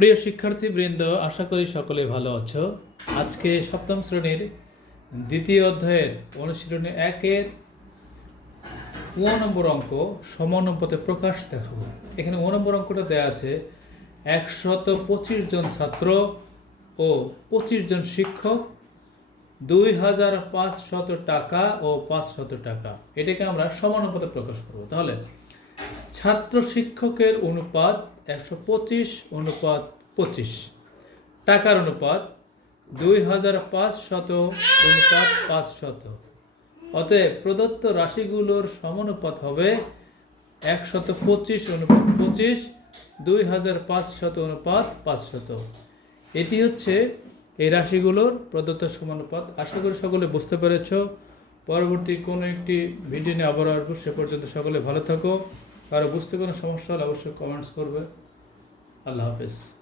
প্রিয় শিক্ষার্থীবৃন্দ, আশা করি সকলে ভালো আছো। আজকে সপ্তম শ্রেণির দ্বিতীয় অধ্যায়ের অনুশীলনী একের ও নম্বর অঙ্ক সমানুপাতে প্রকাশ দেখাবো। এখানে ও নম্বর অঙ্কটা দেওয়া আছে, একশত পঁচিশ জন ছাত্র ও পঁচিশ জন শিক্ষক, দুই হাজার পাঁচশত টাকা ও পাঁচশত টাকা। এটাকে আমরা সমানুপাতে প্রকাশ করব। তাহলে ছাত্র শিক্ষকের অনুপাত একশো পঁচিশ অনুপাত পঁচিশ। টাকার অনুপাত দুই হাজার পাঁচ শত অনুপাত পাঁচ শত অতএব প্রদত্ত রাশিগুলোর সমানুপাত হবে একশত পঁচিশ অনুপাত পঁচিশ, দুই হাজার পাঁচ শত অনুপাত পাঁচ শত এটি হচ্ছে এই রাশিগুলোর প্রদত্ত সমানুপাত। আশা করি সকলে বুঝতে পেরেছ। পরবর্তী কোনো একটি ভিডিও নিয়ে আবার আসব। সে পর্যন্ত সকলে ভালো থাকো। কারও বুঝতে কোনো সমস্যা হলে অবশ্যই কমেন্টস করবে। আল্লাহ হাফেজ।